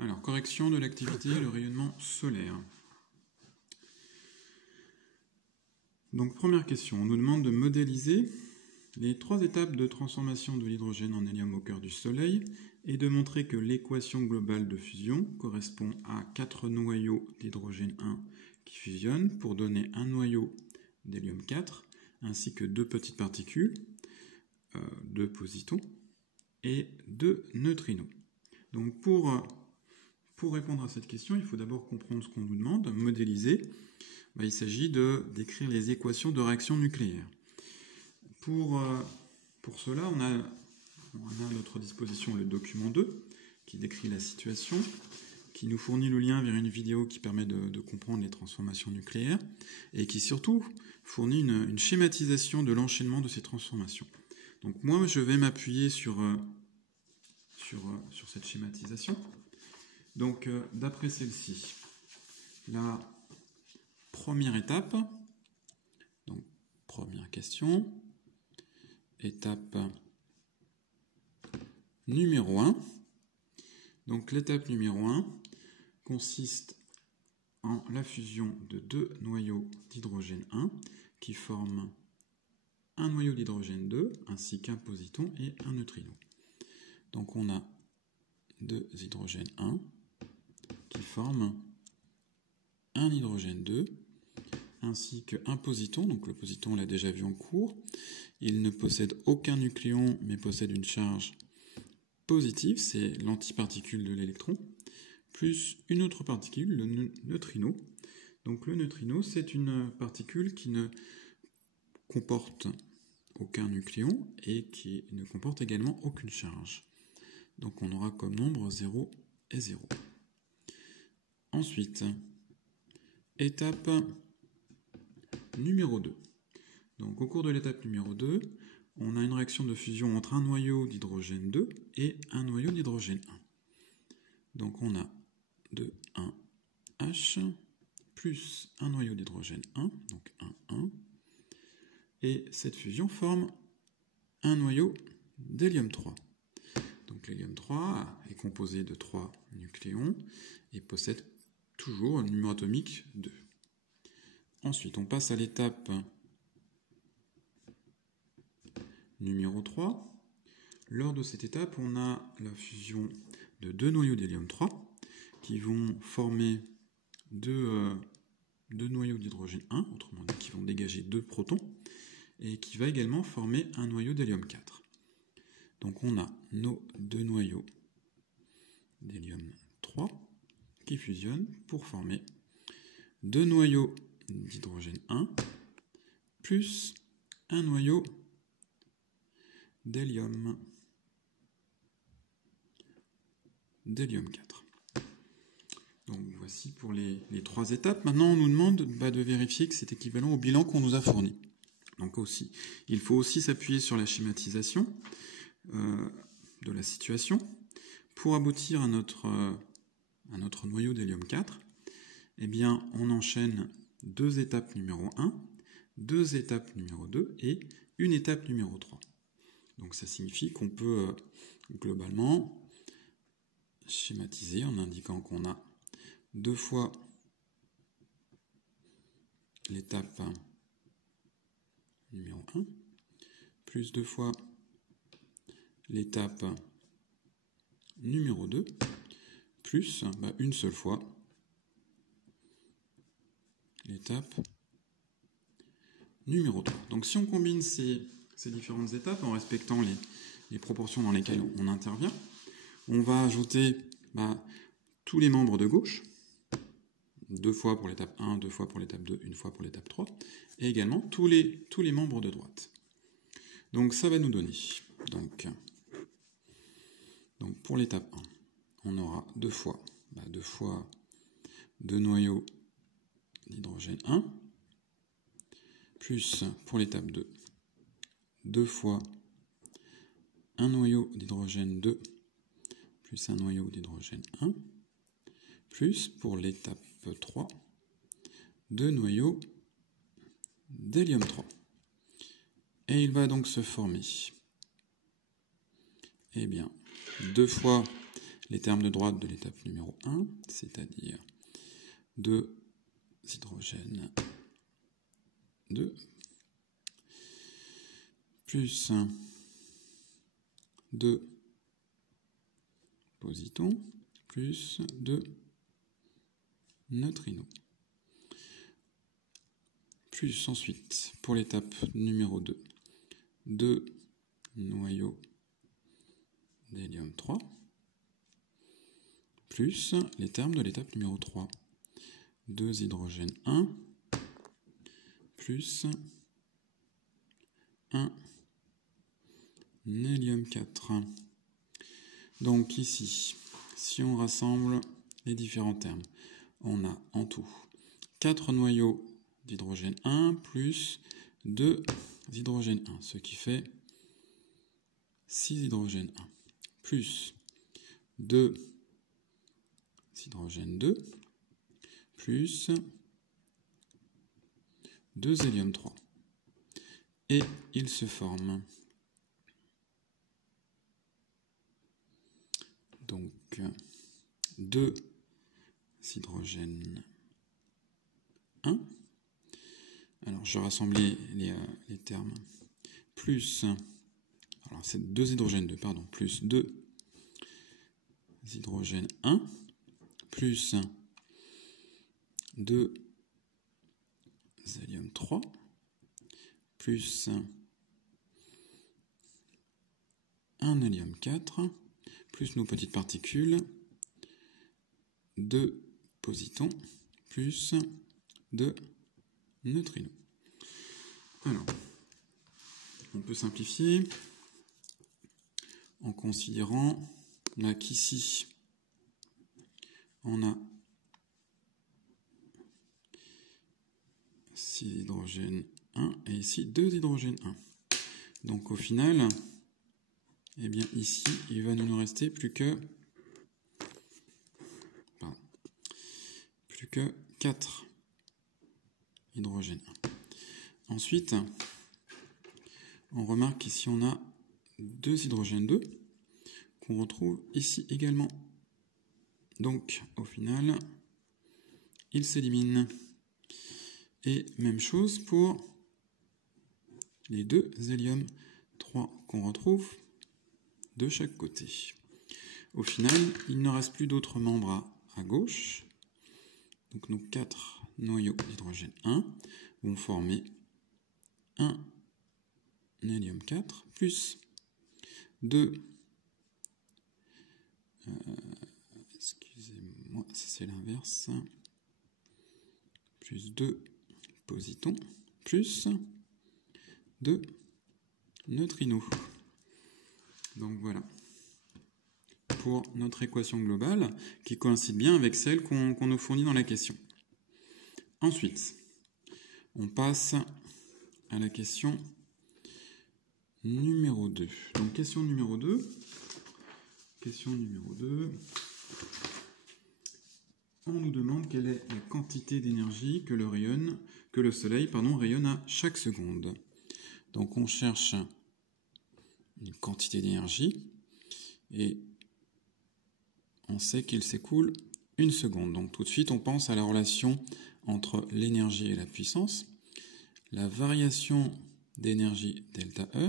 Alors, correction de l'activité et le rayonnement solaire. Donc, première question, on nous demande de modéliser les 3 étapes de transformation de l'hydrogène en hélium au cœur du Soleil et de montrer que l'équation globale de fusion correspond à 4 noyaux d'hydrogène 1 qui fusionnent pour donner un noyau d'hélium 4 ainsi que 2 petites particules, 2 positons et 2 neutrinos. Donc pour répondre à cette question, il faut d'abord comprendre ce qu'on nous demande, modéliser. Il s'agit de décrire les équations de réaction nucléaire. Pour cela, on a à notre disposition le document 2 qui décrit la situation, qui nous fournit le lien vers une vidéo qui permet de comprendre les transformations nucléaires et qui surtout fournit une schématisation de l'enchaînement de ces transformations. Donc moi, je vais m'appuyer sur cette schématisation. Donc, d'après celle-ci, la première étape, donc première question, étape numéro 1. Donc l'étape numéro 1 consiste en la fusion de 2 noyaux d'hydrogène 1 qui forment un noyau d'hydrogène 2 ainsi qu'un positon et un neutrino. Donc on a 2 hydrogènes 1 qui forment un hydrogène 2 ainsi qu'un positon. Donc le positon on l'a déjà vu en cours. Il ne possède aucun nucléon mais possède une charge positive, c'est l'antiparticule de l'électron, plus une autre particule, le neutrino. Donc le neutrino c'est une particule qui ne comporte aucun nucléon et qui ne comporte également aucune charge. Donc on aura comme nombre 0 et 0. Ensuite, étape numéro 2. Donc au cours de l'étape numéro 2, on a une réaction de fusion entre un noyau d'hydrogène 2 et un noyau d'hydrogène 1. Donc on a 2,1H plus un noyau d'hydrogène 1, donc 1,1. Et cette fusion forme un noyau d'hélium 3. Donc l'hélium 3 est composé de 3 nucléons et possède toujours un numéro atomique 2. Ensuite, on passe à l'étape numéro 3. Lors de cette étape, on a la fusion de 2 noyaux d'hélium 3 qui vont former 2 noyaux d'hydrogène 1, autrement dit qui vont dégager 2 protons, et qui va également former un noyau d'hélium 4. Donc on a nos 2 noyaux d'hélium 3 qui fusionnent pour former 2 noyaux d'hydrogène 1 plus un noyau d'hélium 4. Donc voici pour les 3 étapes. Maintenant on nous demande de vérifier que c'est équivalent au bilan qu'on nous a fourni. Donc aussi, il faut aussi s'appuyer sur la schématisation de la situation pour aboutir à notre noyau d'hélium 4. Eh bien, on enchaîne 2 étapes numéro 1, 2 étapes numéro 2 et une étape numéro 3. Donc ça signifie qu'on peut globalement schématiser en indiquant qu'on a 2 fois l'étape numéro 1, plus 2 fois l'étape numéro 2, plus une seule fois l'étape numéro 3. Donc si on combine ces différentes étapes en respectant les proportions dans lesquelles on intervient, on va ajouter tous les membres de gauche, 2 fois pour l'étape 1, 2 fois pour l'étape 2, 1 fois pour l'étape 3, et également tous les membres de droite. Donc ça va nous donner, donc pour l'étape 1, on aura 2 fois 2 noyaux d'hydrogène 1, plus pour l'étape 2, 2 fois un noyau d'hydrogène 2, plus un noyau d'hydrogène 1, plus pour l'étape 3, 2 noyaux d'hélium 3. Et il va donc se former 2 fois les termes de droite de l'étape numéro 1, c'est-à-dire 2 hydrogène 2 plus 2 positons plus 2 neutrinos. Plus ensuite, pour l'étape numéro 2, 2 noyaux d'hélium 3 plus les termes de l'étape numéro 3, 2 hydrogène 1 plus 1 hélium 4. Donc ici, si on rassemble les différents termes, on a en tout 4 noyaux d'hydrogène 1 plus 2 hydrogène 1, ce qui fait 6 hydrogène 1, plus 2 hydrogène 2, plus 2 hélium 3. Et il se forme donc 2 hydrogène 1. Alors je rassemble les termes. Plus, alors c'est 2 hydrogène 2, pardon, plus 2 hydrogène 1, plus 2 hélium 3, plus 1 hélium 4, plus nos petites particules, 2 positons, plus 2 neutrinos. Alors, on peut simplifier en considérant qu'ici, on a 6 hydrogène 1 et ici 2 hydrogène 1. Donc au final, eh bien ici, il va nous rester plus que 4 hydrogène 1. Ensuite, on remarque qu'ici on a 2 hydrogène 2 qu'on retrouve ici également. Donc au final, ils s'éliminent. Et même chose pour les 2 hélium 3 qu'on retrouve de chaque côté. Au final, il ne reste plus d'autres membres à gauche. Donc nos 4 noyaux d'hydrogène 1 vont former un hélium 4 plus 2 excusez-moi, ça c'est l'inverse, plus 2 positons plus 2 neutrinos. Donc voilà pour notre équation globale qui coïncide bien avec celle qu'on nous fournit dans la question. Ensuite, on passe à la question numéro 2. Donc question numéro 2. On nous demande quelle est la quantité d'énergie que le Soleil rayonne à chaque seconde. Donc on cherche une quantité d'énergie et on sait qu'il s'écoule 1 seconde. Donc tout de suite, on pense à la relation entre l'énergie et la puissance. La variation d'énergie delta E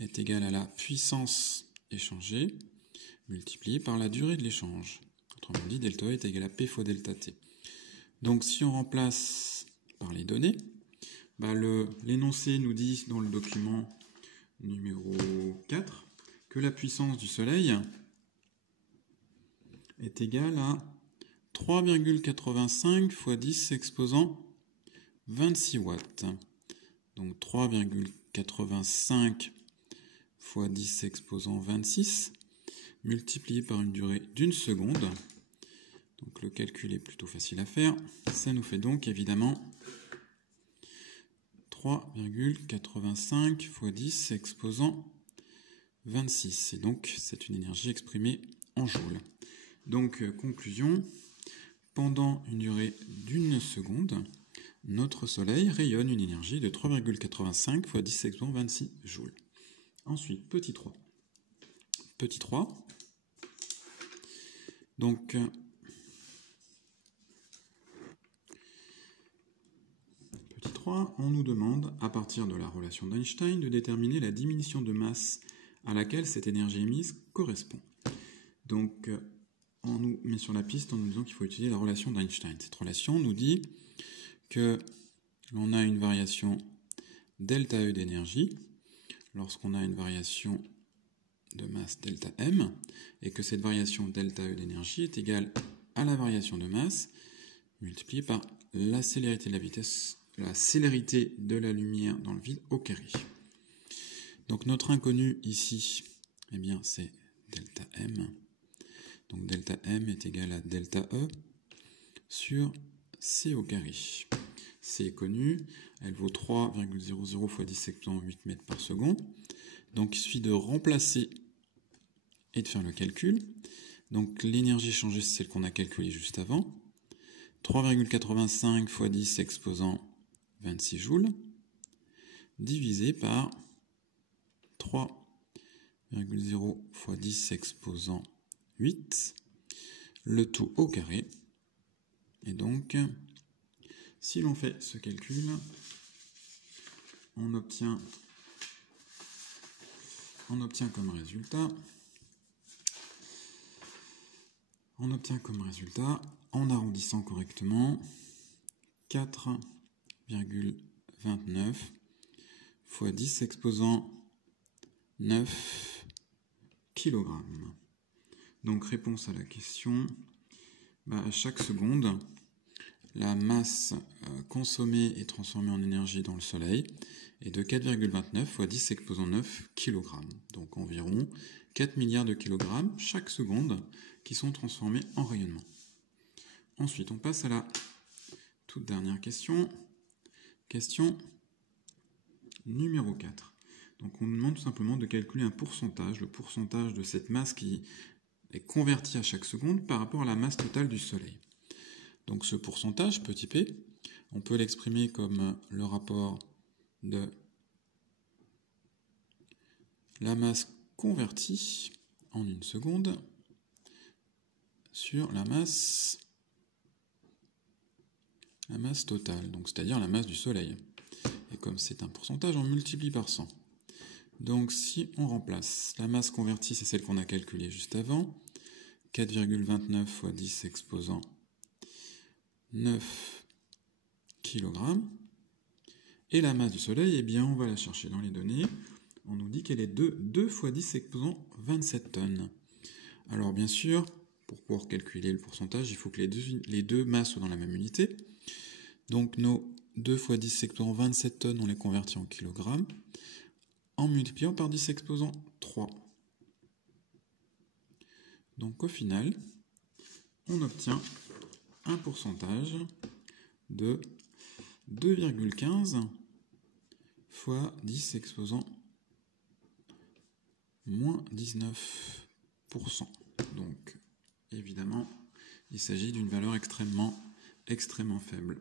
est égale à la puissance échangée multipliée par la durée de l'échange. Autrement dit, delta E est égal à P fois delta T. Donc si on remplace par les données, l'énoncé nous dit dans le document numéro 4 que la puissance du Soleil est égale à 3,85 fois 10 exposant 26 watts. Donc 3,85 fois 10 exposant 26 multiplié par une durée d'1 seconde. Donc le calcul est plutôt facile à faire. Ça nous fait donc évidemment 3,85 fois 10 exposant 26. Et donc c'est une énergie exprimée en joules. Donc conclusion, pendant une durée d'1 seconde, notre Soleil rayonne une énergie de 3,85 fois 10 exposant 26 joules. Ensuite, petit 3. Petit 3, Donc, petit 3, on nous demande, à partir de la relation d'Einstein, de déterminer la diminution de masse à laquelle cette énergie émise correspond. Donc, on nous met sur la piste en nous disant qu'il faut utiliser la relation d'Einstein. Cette relation nous dit que l'on a une variation delta E d'énergie lorsqu'on a une variation de masse delta M, et que cette variation delta E d'énergie est égale à la variation de masse multipliée par la célérité de la vitesse, la célérité de la lumière dans le vide au carré. Donc notre inconnu ici, eh bien c'est delta M. Donc delta M est égal à delta E sur C au carré. C est connue, elle vaut 3,00 fois 10 exponent 8 mètres par seconde. Donc il suffit de remplacer et de faire le calcul. Donc l'énergie changée, c'est celle qu'on a calculée juste avant. 3,85 fois 10 exposant 26 joules, divisé par 3,0 fois 10 exposant 8, le tout au carré. Et donc, si l'on fait ce calcul, on obtient comme résultat, en arrondissant correctement, 4,29 fois 10 exposant 9 kg. Donc réponse à la question, à chaque seconde, la masse consommée et transformée en énergie dans le Soleil est de 4,29 fois 10 exposant 9 kg. Donc environ 4 milliards de kilogrammes chaque seconde qui sont transformés en rayonnement. Ensuite, on passe à la toute dernière question. Question numéro 4. Donc on nous demande tout simplement de calculer un pourcentage, le pourcentage de cette masse qui est convertie à chaque seconde par rapport à la masse totale du Soleil. Donc ce pourcentage, petit p, on peut l'exprimer comme le rapport de la masse convertie en une seconde sur la masse totale, donc c'est-à-dire la masse du Soleil. Et comme c'est un pourcentage, on multiplie par 100. Donc si on remplace la masse convertie, c'est celle qu'on a calculée juste avant, 4,29 fois 10 exposant 9 kg. Et la masse du Soleil, eh bien, on va la chercher dans les données. On nous dit qu'elle est de 2 fois 10 exposant 27 tonnes. Alors bien sûr, pour pouvoir calculer le pourcentage, il faut que les deux masses soient dans la même unité. Donc nos 2 fois 10 exposant 27 tonnes, on les convertit en kilogrammes, en multipliant par 10 exposant 3. Donc au final, on obtient un pourcentage de 2,15 fois 10 exposant moins 19%. Donc évidemment, il s'agit d'une valeur extrêmement faible.